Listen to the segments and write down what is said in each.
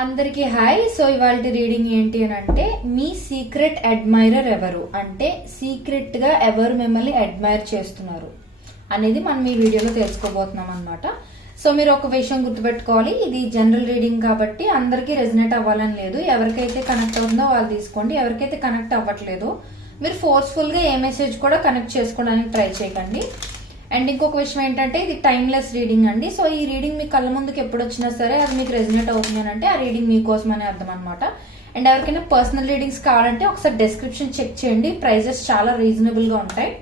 అందరికీ hi. So ఇవాళ reading ఏంటి అని అంటే, మీ సీక్రెట్ అడ్మైరర్ ఎవరు, అంటే సీక్రెట్ గా ఎవరు మిమ్మల్ని అడ్మైర్ చేస్తున్నారు అనేది మనం ఈ వీడియోలో తెలుసుకోబోతున్నాం అనమాట. సో మీరు ఒక విషయం గుర్తుపెట్టుకోవాలి, ఇది జనరల్ రీడింగ్ కాబట్టి అందరికీ రెజనేట్ అవ్వాలని లేదు. ఎవరికైతే కనెక్ట్ అవుతుందో వాళ్ళు తీసుకోండి, ఎవరికైతే కనెక్ట్ అవ్వట్లేదో మీరు ఫోర్స్ఫుల్ గా ఏ మెసేజ్ కూడా కనెక్ట్ చేసుకోవడానికి ట్రై చేయకండి. అండ్ ఇంకొక విషయం ఏంటంటే, ఇది టైమ్లెస్ రీడింగ్ అండి. సో ఈ రీడింగ్ మీ కళ్ళ ముందుకు ఎప్పుడు వచ్చినా సరే అది మీకు రెజనేట్ అవుతుంది అని అంటే ఆ రీడింగ్ మీకోసం అనే అర్థం అనమాట. అండ్ ఎవరికైనా పర్సనల్ రీడింగ్స్ కావాలంటే ఒకసారి డిస్క్రిప్షన్ చెక్ చేయండి, ప్రైజెస్ చాలా రీజనబుల్ గా ఉంటాయి.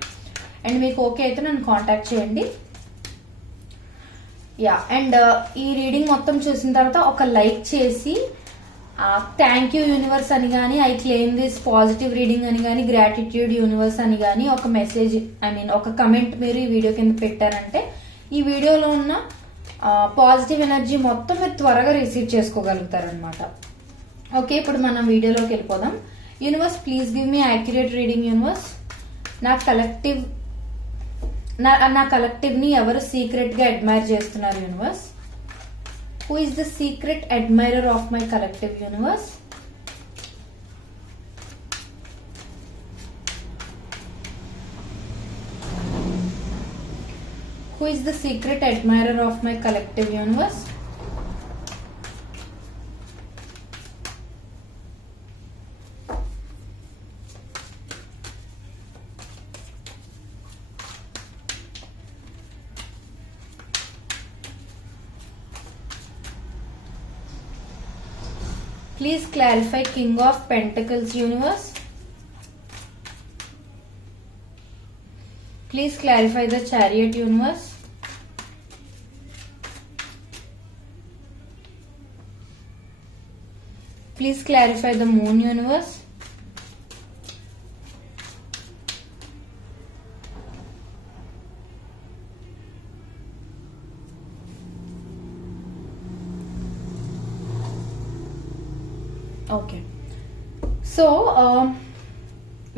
అండ్ మీకు ఓకే అయితే నన్ను కాంటాక్ట్ చేయండి. యా, అండ్ ఈ రీడింగ్ మొత్తం చూసిన తర్వాత ఒక లైక్ చేసి థ్యాంక్ యూ యూనివర్స్ అని కానీ, I claim this positive reading అని కానీ, గ్రాటిట్యూడ్ యూనివర్స్ అని కానీ ఒక మెసేజ్ ఒక కమెంట్ మీరు ఈ వీడియో కింద పెట్టారంటే ఈ వీడియోలో ఉన్న పాజిటివ్ ఎనర్జీ మొత్తం మీరు త్వరగా రిసీవ్ చేసుకోగలుగుతారనమాట. ఓకే, ఇప్పుడు మనం వీడియోలోకి వెళ్ళిపోదాం. Universe please give me accurate reading. Universe నా కలెక్టివ్ ని ఎవరు సీక్రెట్ గా అడ్మైర్ చేస్తున్నారు universe? Who is the secret admirer of my collective universe? Who is the secret admirer of my collective universe? Please clarify King of Pentacles universe. Please clarify the Chariot universe. Please clarify the Moon universe. Okay, so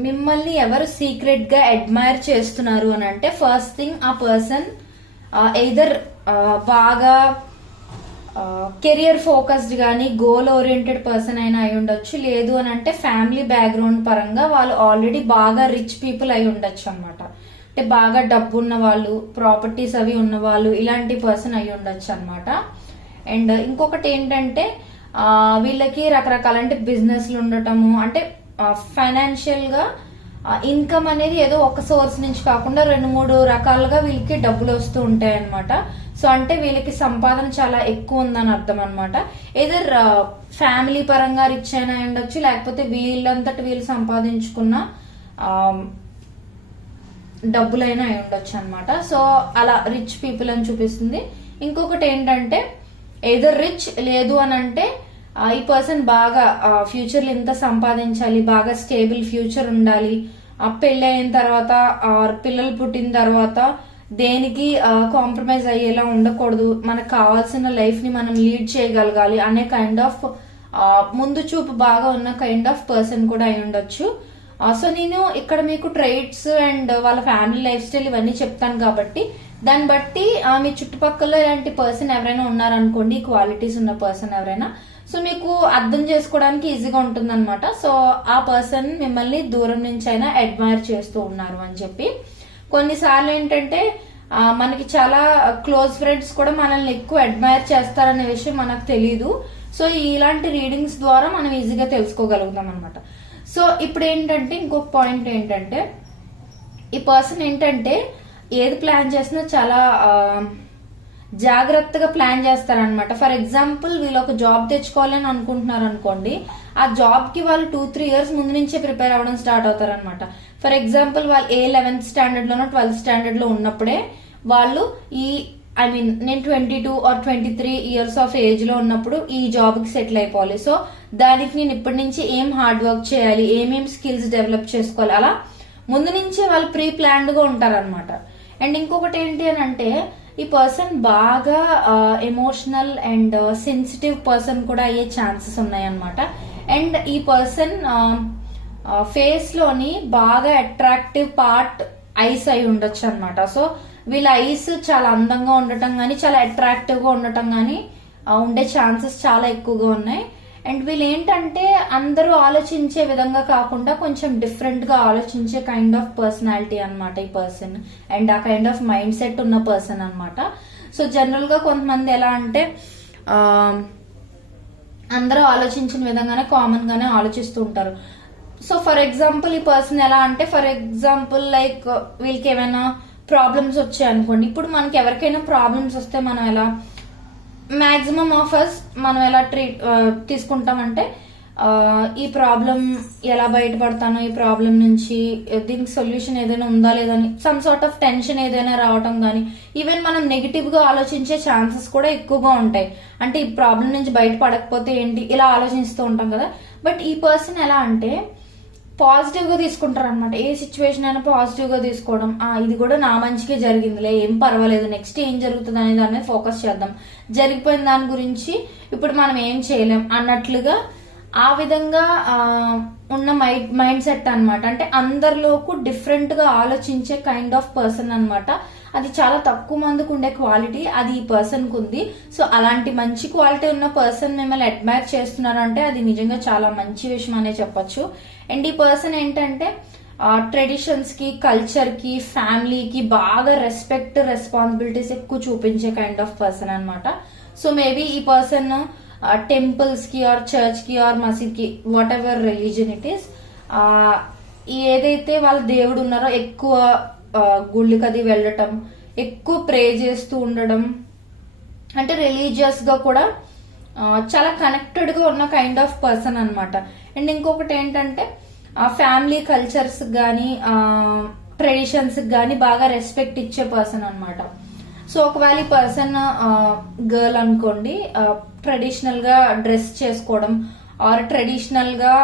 మిమ్మల్ని ఎవరు secret గా admire చేస్తున్నారు అని అంటే, first thing ఆ person either బాగా career focused గానీ goal oriented person అయినా అయి ఉండొచ్చు, లేదు అని అంటే ఫ్యామిలీ బ్యాక్గ్రౌండ్ పరంగా వాళ్ళు ఆల్రెడీ బాగా రిచ్ పీపుల్ అయి ఉండొచ్చు అనమాట. అంటే బాగా డబ్బు ఉన్న వాళ్ళు, ప్రాపర్టీస్ అవి ఉన్న వాళ్ళు, ఇలాంటి పర్సన్ అయి ఉండొచ్చు అనమాట. అండ్ ఇంకొకటి ఏంటంటే, వీళ్ళకి రకరకాల అంటే బిజినెస్లు ఉండటము, అంటే ఫైనాన్షియల్ గా ఇన్కమ్ అనేది ఏదో ఒక సోర్స్ నుంచి కాకుండా 2-3 రకాలుగా వీళ్ళకి డబ్బులు వస్తూ ఉంటాయి అనమాట. సో అంటే వీళ్ళకి సంపాదన చాలా ఎక్కువ ఉందని అర్థం అనమాట. ఏదర్ ఫ్యామిలీ పరంగా రిచ్ అయినా ఉండొచ్చు, లేకపోతే వీళ్ళంతటి వీళ్ళు సంపాదించుకున్న డబ్బులైనా అయి ఉండొచ్చు అనమాట. సో అలా రిచ్ పీపుల్ అని చూపిస్తుంది. ఇంకొకటి ఏంటంటే, ఏదర్ రిచ్, లేదు అని అంటే ఈ పర్సన్ బాగా ఫ్యూచర్ లో ఇంత సంపాదించాలి, బాగా స్టేబుల్ ఫ్యూచర్ ఉండాలి, పెళ్లి అయిన తర్వాత పిల్లలు పుట్టిన తర్వాత దేనికి కాంప్రమైజ్ అయ్యేలా ఉండకూడదు, మనకు కావాల్సిన లైఫ్ ని మనం లీడ్ చేయగలగాలి అనే కైండ్ ఆఫ్ ముందు చూపు బాగా ఉన్న కైండ్ ఆఫ్ పర్సన్ కూడా అయి ఉండొచ్చు. సో నేను ఇక్కడ మీకు ట్రైట్స్ అండ్ వాళ్ళ ఫ్యామిలీ లైఫ్ స్టైల్ ఇవన్నీ చెప్తాను కాబట్టి దాన్ని బట్టి మీ చుట్టుపక్కల ఇలాంటి పర్సన్ ఎవరైనా ఉన్నారనుకోండి, క్వాలిటీస్ ఉన్న పర్సన్ ఎవరైనా, సో మీకు అర్థం చేసుకోవడానికి ఈజీగా ఉంటుంది అనమాట. సో ఆ పర్సన్ మిమ్మల్ని దూరం నుంచి అయినా అడ్మైర్ చేస్తూ ఉన్నారు అని చెప్పి. కొన్నిసార్లు ఏంటంటే మనకి చాలా క్లోజ్ ఫ్రెండ్స్ కూడా మనల్ని ఎక్కువ అడ్మైర్ చేస్తారనే విషయం మనకు తెలియదు. సో ఇలాంటి రీడింగ్స్ ద్వారా మనం ఈజీగా తెలుసుకోగలుగుతాం అనమాట. సో ఇప్పుడు ఏంటంటే, ఇంకొక పాయింట్ ఏంటంటే, ఈ పర్సన్ ఏంటంటే ఏది ప్లాన్ చేసినా చాలా జాగ్రత్తగా ప్లాన్ చేస్తారనమాట. ఫర్ ఎగ్జాంపుల్, వీళ్ళు ఒక జాబ్ తెచ్చుకోవాలని అనుకుంటున్నారు అనుకోండి, ఆ జాబ్ కి వాళ్ళు 2-3 ఇయర్స్ ముందు నుంచే ప్రిపేర్ అవ్వడం స్టార్ట్ అవుతారనమాట. ఫర్ ఎగ్జాంపుల్, వాళ్ళు 11th స్టాండర్డ్ లోనో 12th స్టాండర్డ్ లో ఉన్నప్పుడే వాళ్ళు నేను 22 or 23 ఇయర్స్ ఆఫ్ ఏజ్ లో ఉన్నప్పుడు ఈ జాబ్ కి సెటిల్ అయిపోవాలి. సో దానికి నేను ఇప్పటి నుంచి ఏం హార్డ్ వర్క్ చేయాలి, ఏమేం స్కిల్స్ డెవలప్ చేసుకోవాలి, అలా ముందు నుంచే వాళ్ళు ప్రీ ప్లాన్డ్ గా ఉంటారనమాట. అండ్ ఇంకొకటి ఏంటి అని అంటే, ఈ పర్సన్ బాగా ఎమోషనల్ అండ్ సెన్సిటివ్ పర్సన్ కూడా అయ్యే ఛాన్సెస్ ఉన్నాయన్నమాట. అండ్ ఈ పర్సన్ ఫేస్ లోని బాగా అట్రాక్టివ్ పార్ట్ ఐస్ అయి ఉండొచ్చు అనమాట. సో వీళ్ళ ఐస్ చాలా అందంగా ఉండటం గానీ, చాలా అట్రాక్టివ్ గా ఉండటం గానీ ఉండే ఛాన్సెస్ చాలా ఎక్కువగా ఉన్నాయి. అండ్ వీళ్ళు ఏంటంటే అందరూ ఆలోచించే విధంగా కాకుండా కొంచెం డిఫరెంట్ గా ఆలోచించే కైండ్ ఆఫ్ పర్సనాలిటీ అన్నమాట ఈ పర్సన్. అండ్ ఆ కైండ్ ఆఫ్ మైండ్ సెట్ ఉన్న పర్సన్ అన్నమాట. సో జనరల్ గా కొంతమంది ఎలా అంటే అందరూ ఆలోచించిన విధంగానే కామన్ గానే ఆలోచిస్తూ ఉంటారు. సో ఫర్ ఎగ్జాంపుల్ ఈ పర్సన్ ఎలా అంటే, ఫర్ ఎగ్జాంపుల్ లైక్ వీళ్ళకి ఏమైనా ప్రాబ్లమ్స్ వచ్చాయి అనుకోండి. ఇప్పుడు మనకి ఎవరికైనా ప్రాబ్లమ్స్ వస్తే మనం ఎలా మాక్సిమం ఆఫ్ అస్ మనం ఎలా తీసుకుంటామంటే ఈ ప్రాబ్లం ఎలా బయటపడతాను, ఈ ప్రాబ్లం నుంచి దీనికి సొల్యూషన్ ఏదైనా ఉందా లేదని సమ్ సార్ట్ ఆఫ్ టెన్షన్ ఏదైనా రావటం కానీ, ఈవెన్ మనం నెగిటివ్ గా ఆలోచించే ఛాన్సెస్ కూడా ఎక్కువగా ఉంటాయి. అంటే ఈ ప్రాబ్లం నుంచి బయటపడకపోతే ఏంటి ఇలా ఆలోచిస్తూ ఉంటాం కదా. బట్ ఈ పర్సన్ ఎలా అంటే పాజిటివ్ గా తీసుకుంటారు అనమాట. ఏ సిచ్యువేషన్ అయినా పాజిటివ్ గా తీసుకోవడం, ఇది కూడా నా మంచిగా జరిగిందిలే, ఏం పర్వాలేదు, నెక్స్ట్ ఏం జరుగుతుంది అనే దాని మీద ఫోకస్ చేద్దాం, జరిగిపోయిన దాని గురించి ఇప్పుడు మనం ఏం చేయలేం అన్నట్లుగా ఆ విధంగా ఉన్న మైండ్ సెట్ అన్నమాట. అంటే అందరిలోకి డిఫరెంట్ గా ఆలోచించే కైండ్ ఆఫ్ పర్సన్ అన్నమాట. అది చాలా తక్కువ మందికి ఉండే క్వాలిటీ, అది ఈ పర్సన్ కు ఉంది. సో అలాంటి మంచి క్వాలిటీ ఉన్న పర్సన్ మిమ్మల్ని అడ్మైర్ చేస్తున్నారంటే అది నిజంగా చాలా మంచి విషయం అనే చెప్పొచ్చు. అండ్ ఈ పర్సన్ ఏంటంటే ట్రెడిషన్స్ కి, కల్చర్ కి, ఫ్యామిలీకి బాగా రెస్పెక్ట్, రెస్పాన్సిబిలిటీస్ ఎక్కువ చూపించే కైండ్ ఆఫ్ పర్సన్ అన్నమాట. సో మేబీ ఈ పర్సన్ టెంపుల్స్ కి ఆర్ చర్చ్ కి ఆర్ మసీద్ కి, what ever religion it is, ఏదైతే వాళ్ళ దేవుడు ఉన్నారో ఎక్కువ గుళ్ళకి అది వెళ్ళటం, ఎక్కువ ప్రే చేస్తూ ఉండడం, అంటే రిలీజియస్ గా కూడా చాలా కనెక్టెడ్ గా ఉన్న కైండ్ ఆఫ్ పర్సన్ అన్నమాట. అండ్ ఇంకొకటి ఏంటంటే ఫ్యామిలీ కల్చర్స్ గానీ ట్రెడిషన్స్ గానీ బాగా రెస్పెక్ట్ ఇచ్చే పర్సన్ అన్నమాట. సో ఒకవేళ ఈ పర్సన్ గర్ల్ అనుకోండి, ట్రెడిషనల్ గా డ్రెస్ చేసుకోవడం ఆర్ ట్రెడిషనల్ గా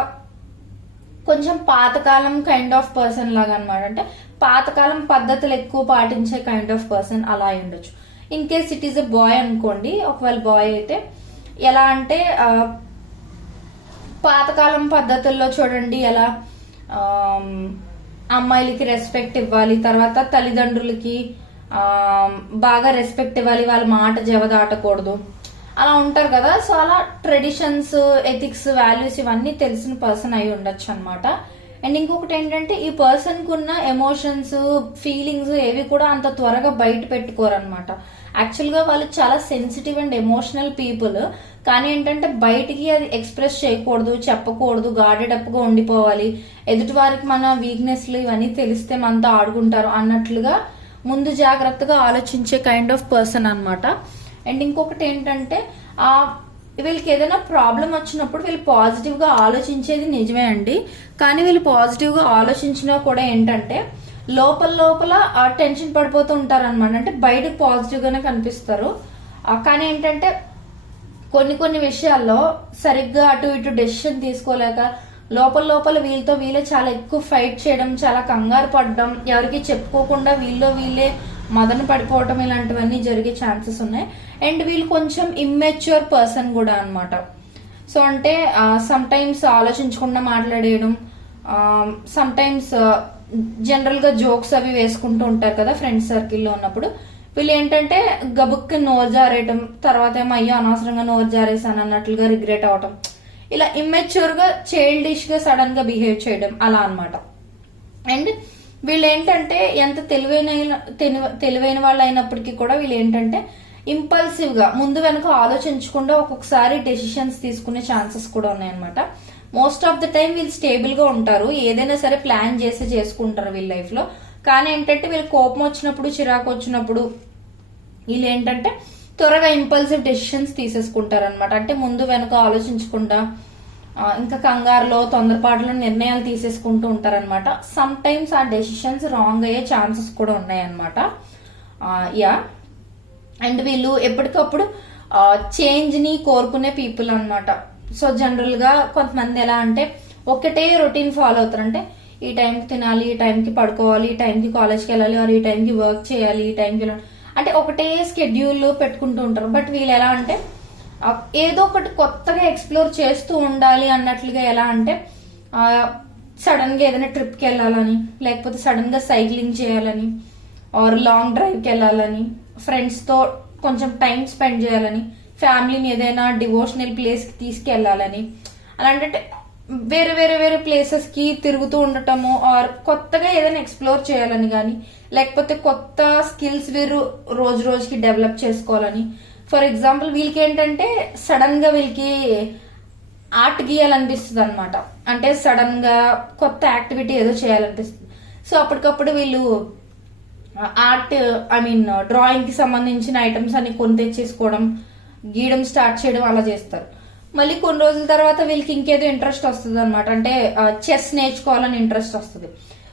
కొంచెం పాతకాలం కైండ్ ఆఫ్ పర్సన్ లాగా అనమాట. అంటే పాతకాలం పద్ధతులు ఎక్కువ పాటించే కైండ్ ఆఫ్ పర్సన్ అలా అయి ఉండొచ్చు. In case it is a boy అనుకోండి, ఒకవేళ బాయ్ అయితే ఎలా అంటే పాతకాలం పద్ధతుల్లో చూడండి ఎలా అమ్మాయిలకి రెస్పెక్ట్ ఇవ్వాలి, తర్వాత తల్లిదండ్రులకి బాగా రెస్పెక్ట్ ఇవ్వాలి, వాళ్ళ మాట జవదాటకూడదు, అలా ఉంటారు కదా. సో అలా ట్రెడిషన్స్, ఎథిక్స్, వాల్యూస్ ఇవన్నీ తెలిసిన పర్సన్ అయి ఉండొచ్చు అనమాట. అండ్ ఇంకొకటి ఏంటంటే ఈ పర్సన్ కు ఉన్న ఎమోషన్స్, ఫీలింగ్స్ ఏవి కూడా అంత త్వరగా బయట పెట్టుకోరు అనమాట. యాక్చువల్ గా వాళ్ళు చాలా సెన్సిటివ్ అండ్ ఎమోషనల్ పీపుల్. కానీ ఏంటంటే బయటికి అది ఎక్స్ప్రెస్ చేయకూడదు, చెప్పకూడదు, గార్డెడ్ అప్ గా ఉండిపోవాలి, ఎదుటి వారికి మన వీక్నెస్లు ఇవన్నీ తెలిస్తే మనతో ఆడుకుంటారు అన్నట్లుగా ముందు జాగ్రత్తగా ఆలోచించే కైండ్ ఆఫ్ పర్సన్ అన్నమాట. అండ్ ఇంకొకటి ఏంటంటే వీళ్ళకి ఏదైనా ప్రాబ్లం వచ్చినప్పుడు వీళ్ళు పాజిటివ్ గా ఆలోచించేది నిజమే అండి. కానీ వీళ్ళు పాజిటివ్ గా ఆలోచించినా కూడా ఏంటంటే లోపల లోపల టెన్షన్ పడిపోతూ ఉంటారు అనమాట. అంటే బయటకు పాజిటివ్ గానే కనిపిస్తారు, కానీ ఏంటంటే కొన్ని కొన్ని విషయాల్లో సరిగ్గా అటు ఇటు డెసిషన్ తీసుకోలేక లోపల లోపల వీళ్ళతో వీళ్ళే చాలా ఎక్కువ ఫైట్ చేయడం, చాలా కంగారు పడడం, ఎవరికి చెప్పుకోకుండా వీళ్ళే మదన పడిపోవడం, ఇలాంటివన్నీ జరిగే ఛాన్సెస్ ఉన్నాయి. అండ్ వీళ్ళు కొంచెం ఇమ్మెచ్యూర్ పర్సన్ కూడా అన్నమాట. సో అంటే సమ్ టైమ్స్ ఆలోచించకుండా మాట్లాడేయడం, సమ్ టైమ్స్ జనరల్ గా జోక్స్ అవి వేసుకుంటూ ఉంటారు కదా ఫ్రెండ్స్ సర్కిల్లో ఉన్నప్పుడు, వీళ్ళు ఏంటంటే గబుక్కి నోరు జారేయటం, తర్వాత ఏమో అయ్యో అనవసరంగా నోరు జారేసాను అన్నట్లుగా రిగ్రెట్ అవటం, ఇలా ఇమ్మెచ్యూర్ గా చైల్డిష్ గా సడన్ గా బిహేవ్ చేయడం అలా అన్నమాట. అండ్ వీళ్ళు ఏంటంటే ఎంత తెలివైన వాళ్ళు అయినప్పటికీ కూడా వీళ్ళు ఏంటంటే ఇంపల్సివ్ గా ముందు వెనక ఆలోచించకుండా ఒక్కొక్కసారి డెసిషన్స్ తీసుకునే ఛాన్సెస్ కూడా ఉన్నాయన్నమాట. మోస్ట్ ఆఫ్ ద టైం వీళ్ళు స్టేబుల్ గా ఉంటారు, ఏదైనా సరే ప్లాన్ చేసి చేసుకుంటారు వీళ్ళ లైఫ్ లో. కానీ ఏంటంటే వీళ్ళు కోపం వచ్చినప్పుడు, చిరాకు వచ్చినప్పుడు వీళ్ళు ఏంటంటే త్వరగా ఇంపల్సివ్ డెసిషన్స్ తీసేసుకుంటారు అనమాట. అంటే ముందు వెనుక ఆలోచించకుండా ఇంకా కంగారులో, తొందరపాటులో నిర్ణయాలు తీసేసుకుంటూ ఉంటారనమాట. సమ్ టైమ్స్ ఆ డెసిషన్స్ రాంగ్ అయ్యే ఛాన్సెస్ కూడా ఉన్నాయన్నమాట. యా. అండ్ వీళ్ళు ఎప్పటికప్పుడు చేంజ్ ని కోరుకునే పీపుల్ అన్నమాట. సో జనరల్ గా కొంతమంది ఎలా అంటే ఒకటే రొటీన్ ఫాలో అవుతారు. అంటే ఈ టైంకి తినాలి, ఈ టైంకి పడుకోవాలి, ఈ టైంకి కాలేజ్కి వెళ్ళాలి, ఆర్ ఈ టైంకి వర్క్ చేయాలి, ఈ టైంకి అంటే ఒకటే స్కెడ్యూల్ పెట్టుకుంటూ ఉంటారు. బట్ వీళ్ళు ఎలా అంటే ఏదో ఒకటి కొత్తగా ఎక్స్ప్లోర్ చేస్తూ ఉండాలి అన్నట్లుగా, ఎలా అంటే సడన్ గా ఏదైనా ట్రిప్ కి వెళ్ళాలని, లేకపోతే సడన్ గా సైక్లింగ్ చేయాలని, ఆర్ లాంగ్ డ్రైవ్ కి వెళ్ళాలని, ఫ్రెండ్స్ తో కొంచెం టైం స్పెండ్ చేయాలని, ఫ్యామిలీని ఏదైనా డివోషనల్ ప్లేస్ కి తీసుకెళ్లాలని, అలాంటి వేరే వేరే వేరే ప్లేసెస్ కి తిరుగుతూ ఉండటము, ఆర్ కొత్తగా ఏదైనా ఎక్స్ప్లోర్ చేయాలని కానీ, లేకపోతే కొత్త స్కిల్స్ వీరు రోజు రోజుకి డెవలప్ చేసుకోవాలని. ఫర్ ఎగ్జాంపుల్ వీళ్ళకి ఏంటంటే సడన్ గా వీళ్ళకి ఆర్ట్ గీయాలనిపిస్తుంది అనమాట. అంటే సడన్ గా కొత్త యాక్టివిటీ ఏదో చేయాలనిపిస్తుంది. సో అప్పటికప్పుడు వీళ్ళు ఆర్ట్ డ్రాయింగ్ కి సంబంధించిన ఐటమ్స్ అన్ని కొని తెచ్చేసుకోవడం, గీయడం స్టార్ట్ చేయడం అలా చేస్తారు. మళ్ళీ కొన్ని రోజుల తర్వాత వీళ్ళకి ఇంకేదో ఇంట్రెస్ట్ వస్తుంది అనమాట. అంటే చెస్ నేర్చుకోవాలని ఇంట్రెస్ట్ వస్తుంది.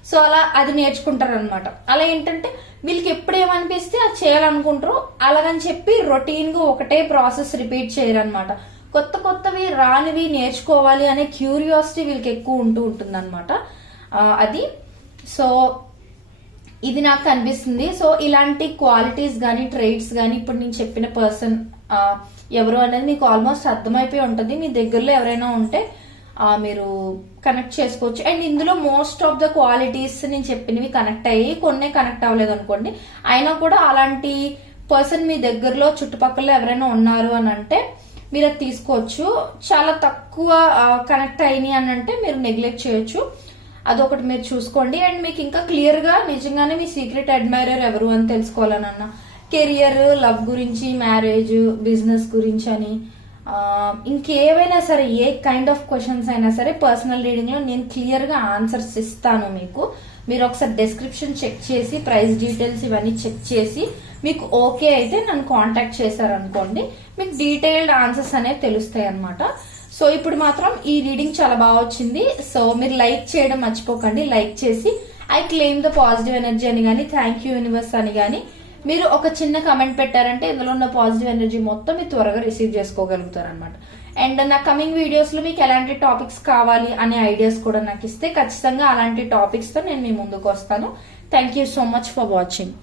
సో అలా అది నేర్చుకుంటారు అనమాట. అలా ఏంటంటే వీళ్ళకి ఎప్పుడు ఏమనిపిస్తే అది చేయాలనుకుంటారో అలాగని చెప్పి రొటీన్ గా ఒకటే ప్రాసెస్ రిపీట్ చేయరు అనమాట. కొత్త కొత్తవి రానివి నేర్చుకోవాలి అనే క్యూరియాసిటీ వీళ్ళకి ఎక్కువ ఉంటూ ఉంటుంది అనమాట. అది సో ఇది నాకు కనిపిస్తుంది. సో ఇలాంటి క్వాలిటీస్ గానీ ట్రైట్స్ గానీ ఇప్పుడు నేను చెప్పిన పర్సన్ ఎవరు అనేది మీకు ఆల్మోస్ట్ అర్థమైపోయి ఉంటుంది. మీ దగ్గరలో ఎవరైనా ఉంటే మీరు కనెక్ట్ చేసుకోవచ్చు. అండ్ ఇందులో మోస్ట్ ఆఫ్ ద క్వాలిటీస్ నేను చెప్పినవి కనెక్ట్ అయ్యి కొన్నే కనెక్ట్ అవ్వలేదు అనుకోండి, అయినా కూడా అలాంటి పర్సన్ మీ దగ్గరలో చుట్టుపక్కల ఎవరైనా ఉన్నారు అని అంటే మీరు అది తీసుకోవచ్చు. చాలా తక్కువ కనెక్ట్ అయినాయి అని అంటే మీరు నెగ్లెక్ట్ చేయొచ్చు. అదొకటి మీరు చూసుకోండి. అండ్ మీకు ఇంకా క్లియర్ గా నిజంగానే మీ సీక్రెట్ అడ్మైరర్ ఎవరు అని తెలుసుకోవాలనన్నా, కెరియర్, లవ్ గురించి, మ్యారేజ్, బిజినెస్ గురించి అని ఇంకేవైనా సరే ఏ కైండ్ ఆఫ్ క్వశ్చన్స్ అయినా సరే పర్సనల్ రీడింగ్ లో నేను క్లియర్ గా ఆన్సర్స్ ఇస్తాను మీకు. మీరు ఒకసారి డిస్క్రిప్షన్ చెక్ చేసి ప్రైస్ డీటెయిల్స్ ఇవన్నీ చెక్ చేసి మీకు ఓకే అయితే నన్ను కాంటాక్ట్ చేశారనుకోండి, మీకు డీటెయిల్డ్ ఆన్సర్స్ అనేవి తెలుస్తాయి అనమాట. సో ఇప్పుడు మాత్రం ఈ రీడింగ్ చాలా బాగా వచ్చింది. సో మీరు లైక్ చేయడం మర్చిపోకండి. లైక్ చేసి I claim the positive energy అని కానీ, థ్యాంక్ యూ యూనివర్స్ అని కానీ మీరు ఒక చిన్న కమెంట్ పెట్టారంటే ఇందులో ఉన్న పాజిటివ్ ఎనర్జీ మొత్తం మీరు త్వరగా రిసీవ్ చేసుకోగలుగుతారు అనమాట. అండ్ నా కమింగ్ వీడియోస్ లో మీకు ఎలాంటి టాపిక్స్ కావాలి అనే ఐడియాస్ కూడా నాకు ఇస్తే ఖచ్చితంగా అలాంటి టాపిక్స్ తో నేను మీ ముందుకు వస్తాను. Thank you so much for watching.